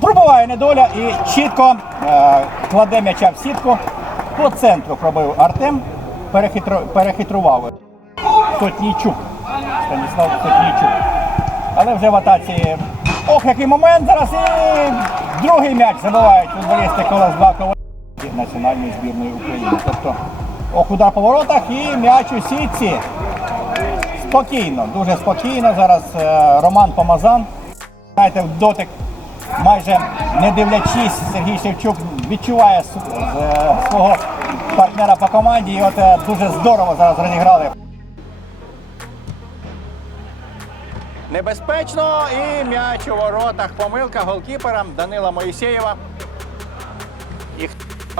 Пробуває недоля і чітко е, кладе м'яча в сітку. По центру пробив Артем, перехитро, перехитрував Сотнійчук. Станіслав Сотнійчук. Але вже в атаці. Ох, який момент зараз і другий м'яч забивають футболісти Колес Бакова національної збірної України. Тобто, ох, удар по воротах і м'яч у сітці. Спокійно, дуже спокійно. Зараз е, Роман Помазан. Знаєте, дотик майже не дивлячись, Сергій Шевчук відчуває свого партнера по команді. І от е, дуже здорово зараз розіграли. Небезпечно і м'яч у воротах. Помилка голкіпера Данила Моїсеєва.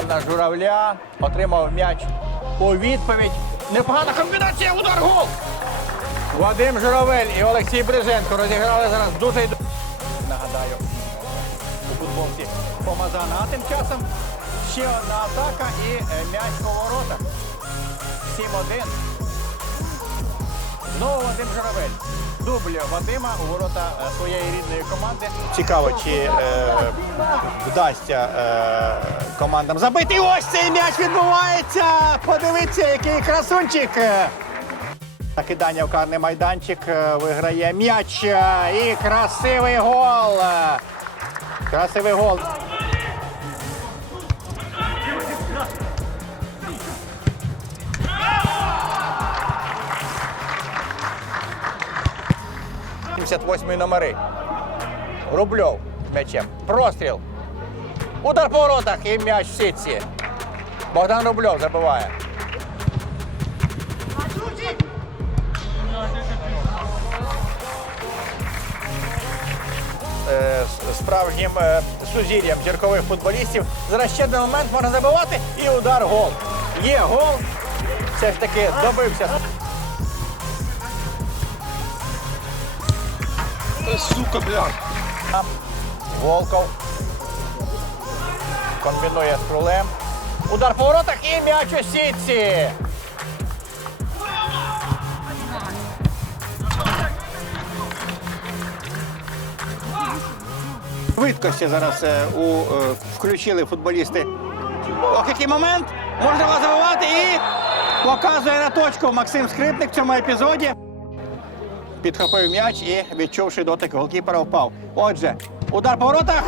На журавля отримав м'яч у відповідь. Непогана комбінація, удар гол! Вадим Журавель і Олексій Бриженко розіграли зараз дуже Нагадаю, у футболці Помазана. А тим часом ще одна атака і е, м'яч по воротах. 7-1. Знову Вадим Журавель. Дубль Вадима у ворота е, своєї рідної команди. Цікаво, чи е, вдасться е, командам забити. І ось цей м'яч відбувається. Подивіться, який красунчик. Накидання в карний майданчик е, виграє м'яч е, і красивий гол. Е, Красивий гол. «78 номери. Рубльов м'ячем. Простріл. Удар по воротах і м'яч в сітці. Богдан Рубльов забиває. е, справжнім е, сузір'ям зіркових футболістів. Зараз ще момент можна забивати і удар гол. Є гол. Все ж таки добився. Сука, блядь. Волков. Комбінує з крулем. Удар по воротах і м'яч у сітці. Швидкості зараз е, у, е, включили футболісти. Ох, який момент! Можна вас забивати і показує на точку Максим Скрипник в цьому епізоді. Підхопив м'яч і, відчувши дотик голкіпера, впав. Отже, удар по воротах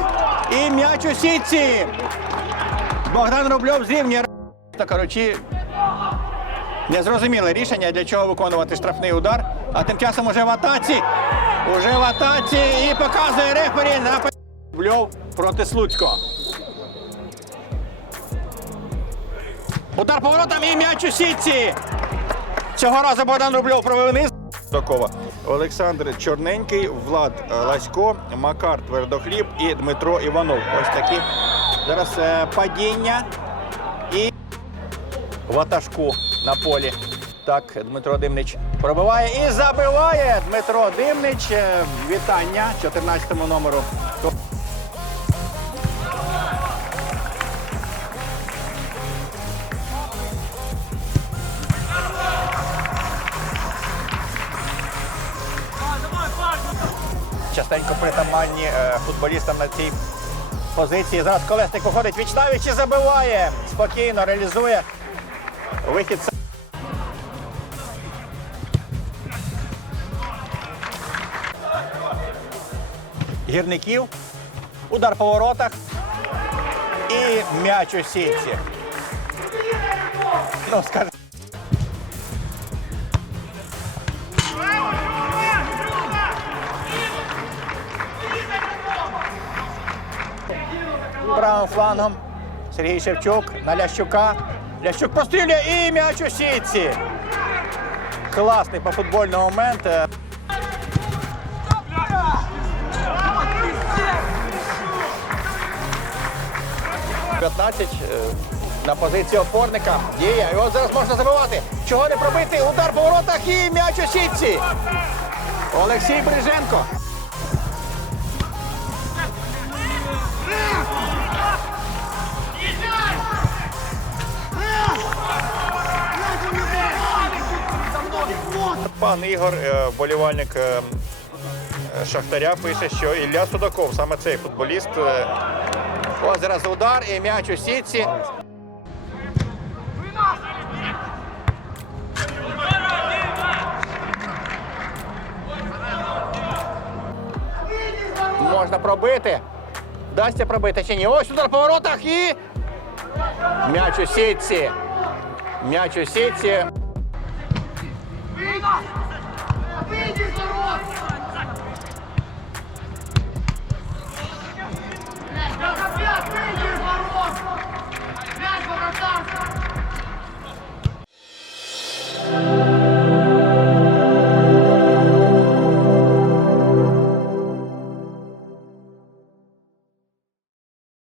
і м'яч у сітці. Богдан Рубльов зрівнює. Коротше, незрозуміле рішення, для чого виконувати штрафний удар. А тим часом уже в атаці. Уже в атаці і показує рефері на Рубльов проти Слуцького. Удар по воротам і м'яч у сітці. Цього разу Богдан Рубльов провів низ. Такова. Олександр Чорненький, Влад е, Ласько, Макар Твердохліб і Дмитро Іванов. Ось такі зараз е, падіння і ватажку на полі. Так, Дмитро Димнич пробиває і забиває Дмитро Димнич. Е, Вітання 14 номеру. Частенько притаманні е, футболістам на цій позиції. Зараз колесник виходить відчитаючи і забиває. Спокійно реалізує вихід. Гірників. Удар по воротах. І м'яч у сітці. Ну, скажи. Правим флангом. Сергій Шевчук на Лящука. Лящук пострілює і м'яч у сітці. Класний по футбольний момент. Е, «15» е, на позиції опорника. Діє. От зараз можна забивати. Чого не пробити? Удар по воротах і м'яч у сітці. Олексій Бриженко. Пан Ігор, е, вболівальник е, е, Шахтаря, пише, що Ілля Судаков, саме цей футболіст. Ось зараз удар і м'яч у сітці. Можна пробити. Вдасться пробити чи ні? Ось удар по воротах і. М'яч у сітці. М'яч у сітці. 报告